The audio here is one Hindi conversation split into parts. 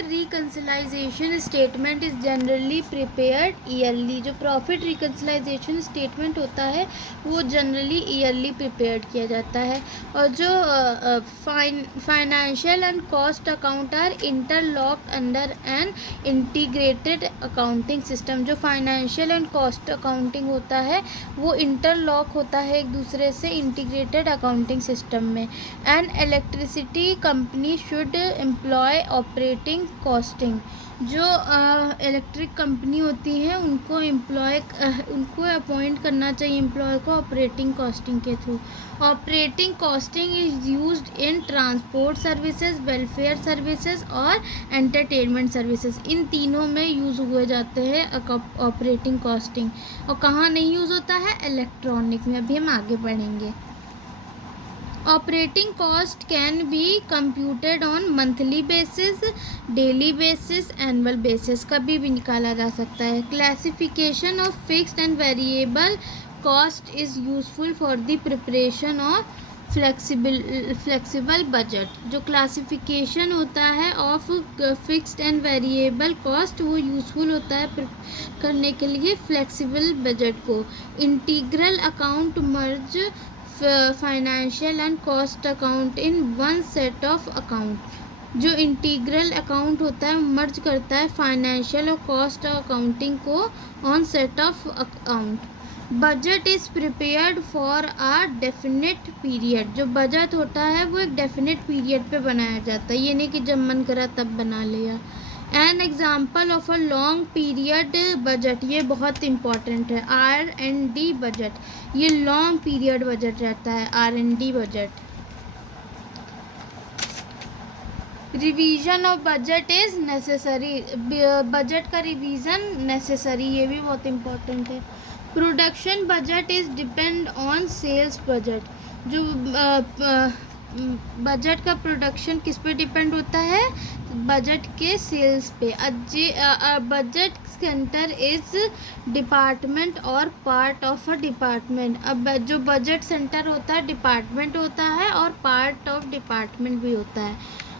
Profit reconciliation statement is generally prepared yearly. जो प्रॉफिट रिकंसिलाइजेशन स्टेटमेंट होता है वो जनरली ईयरली प्रिपेयर्ड किया जाता है। और जो financial and cost account are interlocked under an integrated accounting system. जो फाइनेंशियल एंड कॉस्ट अकाउंटिंग होता है वो इंटरलॉक होता है एक दूसरे से इंटीग्रेटेड अकाउंटिंग सिस्टम में। An electricity company should employ operating costing. जो इलेक्ट्रिक कंपनी होती है उनको अपॉइंट करना चाहिए एम्प्लॉय को ऑपरेटिंग कॉस्टिंग के through. Operating costing is used in transport services, welfare services और एंटरटेनमेंट सर्विसेज। इन तीनों में यूज़ हुए जाते हैं ऑपरेटिंग कॉस्टिंग। और कहाँ नहीं यूज़ होता है? इलेक्ट्रॉनिक में। अभी हम आगे बढ़ेंगे। Operating cost can be computed on monthly basis, daily basis, annual basis, कभी भी निकाला जा सकता है। Classification of fixed and variable cost is useful for the preparation of flexible budget. जो क्लासिफिकेशन होता है of fixed and variable cost वो यूजफुल होता है करने के लिए फ्लेक्सिबल बजट को। Integral account merge financial and cost account in one set of account. जो इंटीग्रल अकाउंट होता है मर्ज करता है फाइनेंशियल और कॉस्ट अकाउंटिंग को on set of account. Budget is prepared for a definite period. जो बजट होता है वो एक डेफिनेट पीरियड पे बनाया जाता है, ये नहीं कि जब मन करा तब बना लिया। N example of a long period budget, ये बहुत इंपॉर्टेंट है। R&D बजट, ये लॉन्ग पीरियड बजट रहता है R&D budget. Revision of budget is necessary, budget का रिवीजन नेसेसरी, ये भी बहुत इम्पोर्टेंट है। Production budget is depend on sales budget. जो बजट का प्रोडक्शन किस पे डिपेंड होता है? बजट के सेल्स पे। बजट सेंटर इज डिपार्टमेंट और पार्ट ऑफ अ डिपार्टमेंट। अब जो बजट सेंटर होता है डिपार्टमेंट होता है और पार्ट ऑफ डिपार्टमेंट भी होता है।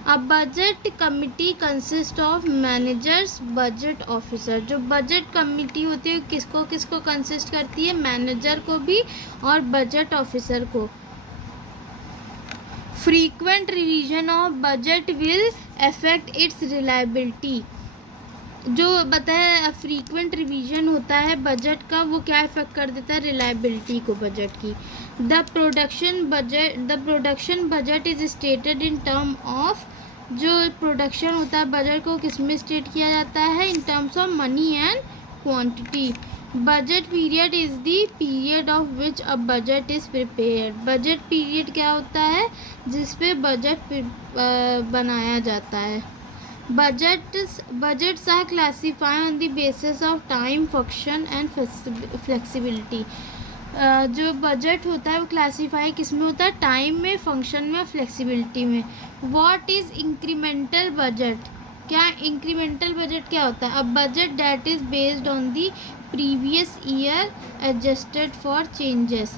अब budget committee consist of managers, budget officer. जो बजट कमिटी होती है किसको किसको कंसिस्ट करती है? मैनेजर को भी और बजट ऑफिसर को। Frequent revision of budget will affect it's reliability. जो बताया फ्रीक्वेंट रिवीजन होता है बजट का वो क्या इफेक्ट कर देता है? रिलायबिलिटी को बजट की। The production budget is stated in term of. जो प्रोडक्शन होता है बजट को किस में स्टेट किया जाता है? In terms of money and quantity. Budget period is the period of which a budget is prepared. Budget period क्या होता है? जिस पे बजट बनाया जाता है। Budgets are classify on the basis of time, function and flexibility. जो बजट होता है वो क्लासीफाई किस में होता है? टाइम में, फंक्शन में और फ्लेक्सिबिलिटी में। What is incremental budget? क्या इंक्रीमेंटल बजट क्या होता है? A budget that is based on the previous year adjusted for changes.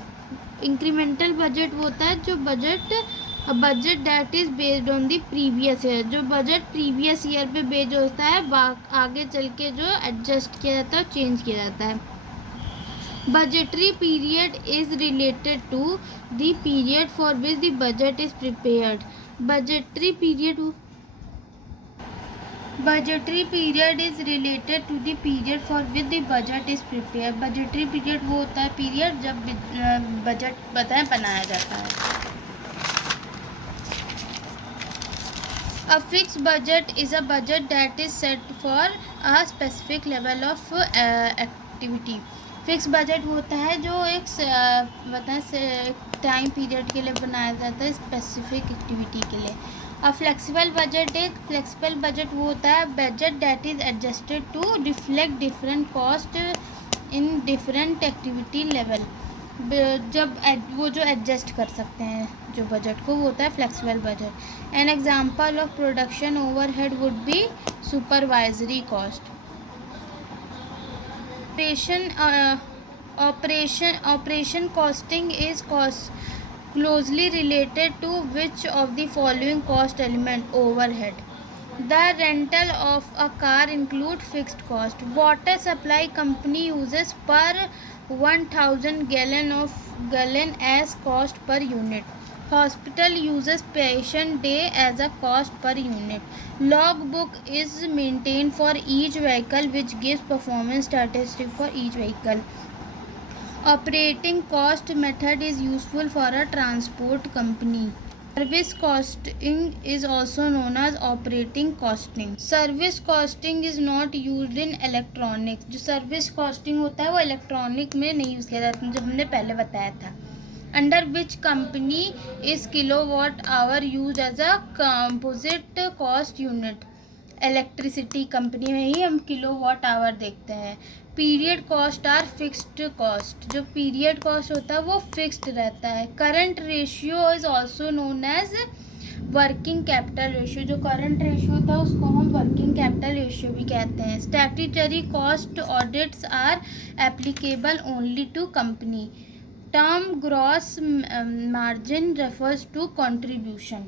Incremental budget वो होता है जो budget that is based on the previous year. जो बजट प्रीवियस ईयर पे बेस्ड होता है आगे चल के जो एडजस्ट किया जाता है चेंज किया जाता है। Budgetary period is related to the period for which the budget is prepared. Budgetary period is related to the period for which the budget is prepared. Budgetary period वो होता है पीरियड जब बजट बनाया जाता है। A fixed budget is a budget that is set for a specific level of activity. Fix budget होता है जो एक टाइम पीरियड के लिए बनाया जाता है स्पेसिफिक एक्टिविटी के लिए। अब फ्लेक्सिबल बजट वो होता है budget that is adjusted to reflect different cost in different activity level. जब वो जो एडजस्ट कर सकते हैं जो बजट को वो होता है flexible budget. An example of production overhead would be supervisory cost. Operation costing is closely related to which of the following cost element? Overhead. The rental of a car includes fixed cost. Water supply company uses per 1000 gallon as cost per unit. Hospital uses patient day as a cost per unit. Logbook is maintained for each vehicle, which gives performance statistics for each vehicle. Operating cost method is useful for a transport company. Service costing is also known as operating costing. Service costing is not used in electronics. जो सर्विस कॉस्टिंग होता है वो इलेक्ट्रॉनिक में नहीं यूज़ किया जाता, जो हमने पहले बताया था. Under which company is kilowatt hour used as a composite cost unit? Electricity company में ही हम किलोवाट आवर देखते हैं. Period cost are fixed cost. जो पीरियड कॉस्ट होता है वो फिक्स्ड रहता है. Current ratio is also known as working capital ratio. जो करंट रेशियो होता है उसको हम वर्किंग कैपिटल रेशियो भी कहते हैं. Statutory cost audits are applicable only to company. Term gross margin refers to contribution.